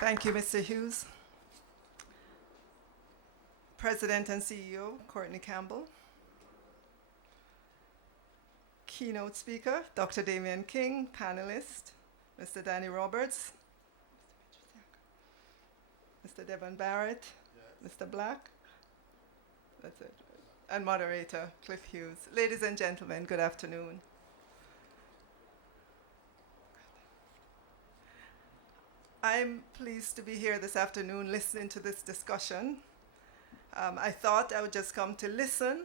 Thank you, Mr. Hughes. President and CEO, Courtney Campbell. Keynote speaker, Dr. Damian King. Panelist, Mr. Danny Roberts. Mr. Devon Barrett. Yes. Mr. Black. That's it. And moderator, Cliff Hughes. Ladies and gentlemen, good afternoon. I'm pleased to be here this afternoon listening to this discussion. I thought I would just come to listen,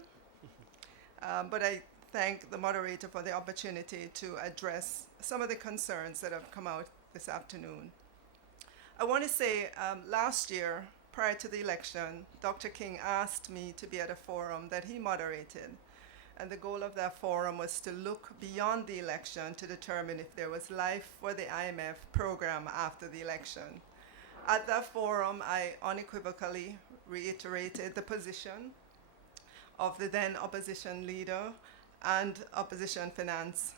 but I thank the moderator for the opportunity to address some of the concerns that have come out this afternoon. I want to say last year, prior to the election, Dr. King asked me to be at a forum that he moderated. And the goal of that forum was to look beyond the election to determine if there was life for the IMF program after the election. At that forum, I unequivocally reiterated the position of the then opposition leader and opposition finance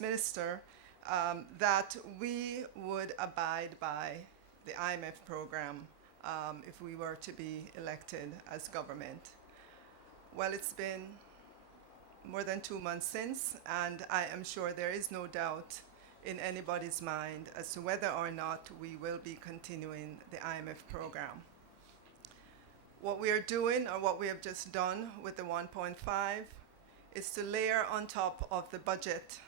minister that we would abide by the IMF program if we were to be elected as government. Well, it's been more than 2 months since, and I am sure there is no doubt in anybody's mind as to whether or not we will be continuing the IMF program. What we are doing, or what we have just done with the 1.5, is to layer on top of the budget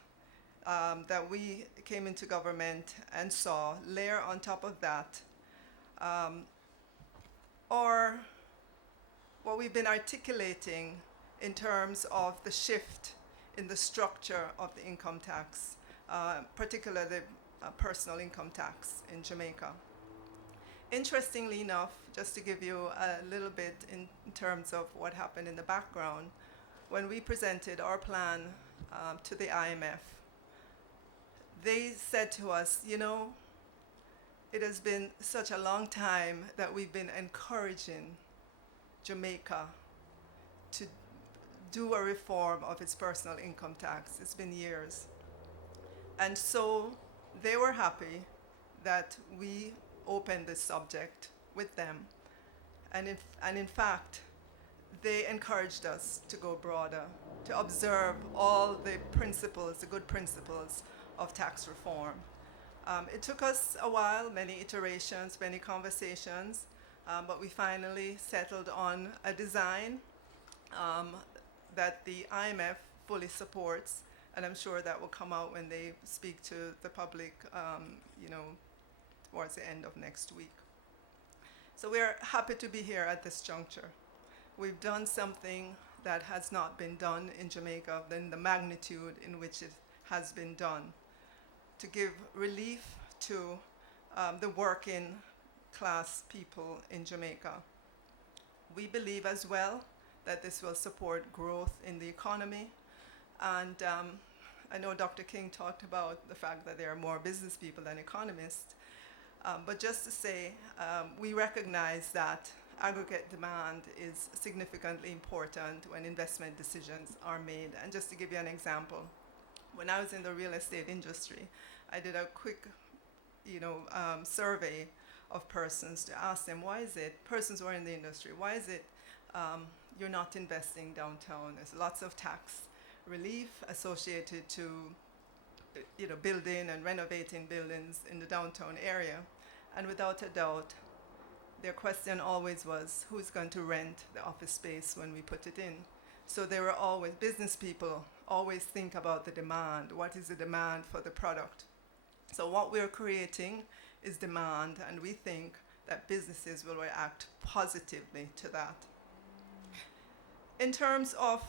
that we came into government and saw, layer on top of that, or what we've been articulating in terms of the shift in the structure of the income tax, particularly the personal income tax in Jamaica. Interestingly enough, just to give you a little bit in terms of what happened in the background, when we presented our plan to the IMF, they said to us, you know, it has been such a long time that we've been encouraging Jamaica to do a reform of its personal income tax. It's been years. And so they were happy that we opened this subject with them. And in fact, they encouraged us to go broader, to observe all the principles, the good principles of tax reform. It took us a while, many iterations, many conversations, but we finally settled on a design that the IMF fully supports, and I'm sure that will come out when they speak to the public, towards the end of next week. So we're happy to be here at this juncture. We've done something that has not been done in Jamaica in the magnitude in which it has been done, to give relief to the working class people in Jamaica. We believe as well that this will support growth in the economy. And I know Dr. King talked about the fact that there are more business people than economists. But just to say, we recognize that aggregate demand is significantly important when investment decisions are made. And just to give you an example, when I was in the real estate industry, I did a quick survey of persons to ask them, why is it, persons who are in the industry, why is it you're not investing downtown? There's lots of tax relief associated to building and renovating buildings in the downtown area. And without a doubt, their question always was, who's going to rent the office space when we put it in? So they were always, business people always think about the demand. What is the demand for the product? So what we're creating is demand, and we think that businesses will react positively to that. In terms of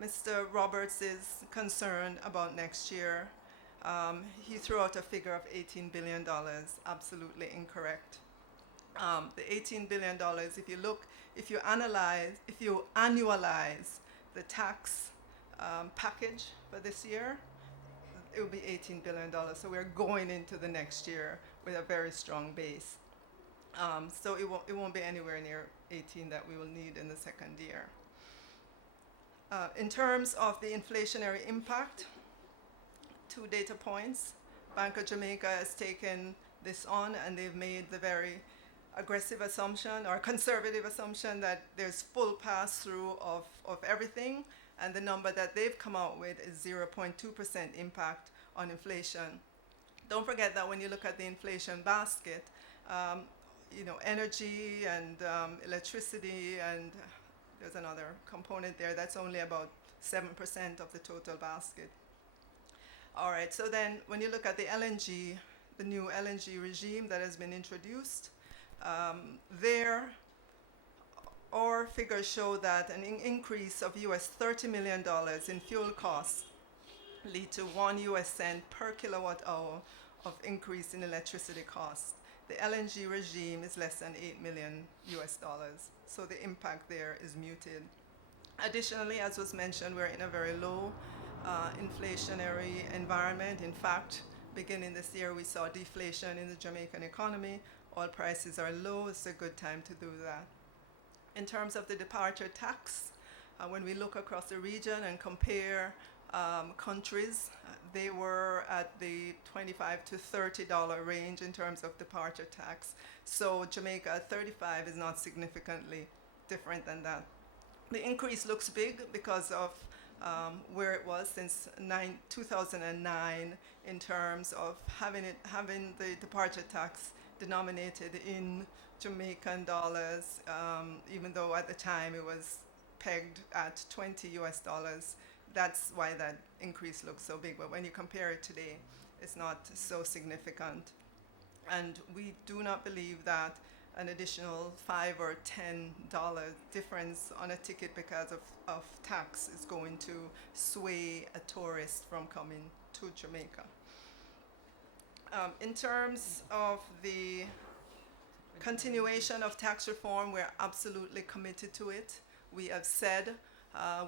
Mr. Roberts' concern about next year, he threw out a figure of $18 billion, absolutely incorrect. The $18 billion, if you annualize the tax package for this year, it will be $18 billion. So we're going into the next year with a very strong base. So it won't be anywhere near 18 that we will need in the second year. In terms of the inflationary impact, 2 data points. Bank of Jamaica has taken this on, and they've made the very aggressive assumption or conservative assumption that there's full pass-through of everything, and the number that they've come out with is 0.2% impact on inflation. Don't forget that when you look at the inflation basket, energy and electricity, and there's another component there that's only about 7% of the total basket. All right, so then when you look at the LNG, the new LNG regime that has been introduced, our figures show that an increase of US $30 million in fuel costs lead to 1 US cent per kilowatt hour of increase in electricity costs. The LNG regime is less than $8 million US, so the impact there is muted. Additionally, as was mentioned, we're in a very low inflationary environment. In fact, beginning this year, we saw deflation in the Jamaican economy. Oil prices are low. It's a good time to do that. In terms of the departure tax, when we look across the region and compare countries, they were at the $25 to $30 range in terms of departure tax. So Jamaica at 35 is not significantly different than that. The increase looks big because of where it was since 2009 in terms of having the departure tax denominated in Jamaican dollars, even though at the time it was pegged at 20 US dollars. That's why that increase looks so big. But when you compare it today, it's not so significant. And we do not believe that an additional $5 or $10 difference on a ticket because of tax is going to sway a tourist from coming to Jamaica. In terms of the continuation of tax reform, we're absolutely committed to it. We have said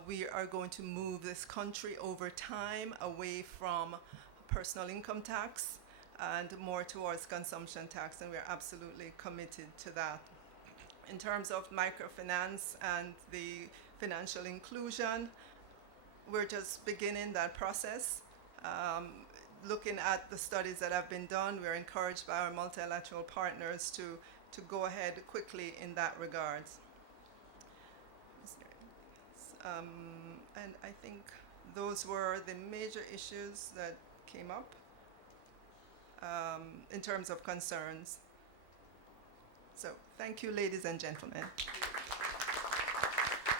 we are going to move this country over time away from personal income tax and more towards consumption tax, and we're absolutely committed to that. In terms of microfinance and the financial inclusion, we're just beginning that process. Looking at the studies that have been done, we're encouraged by our multilateral partners to go ahead quickly in that regard. And I think those were the major issues that came up in terms of concerns. So thank you, ladies and gentlemen.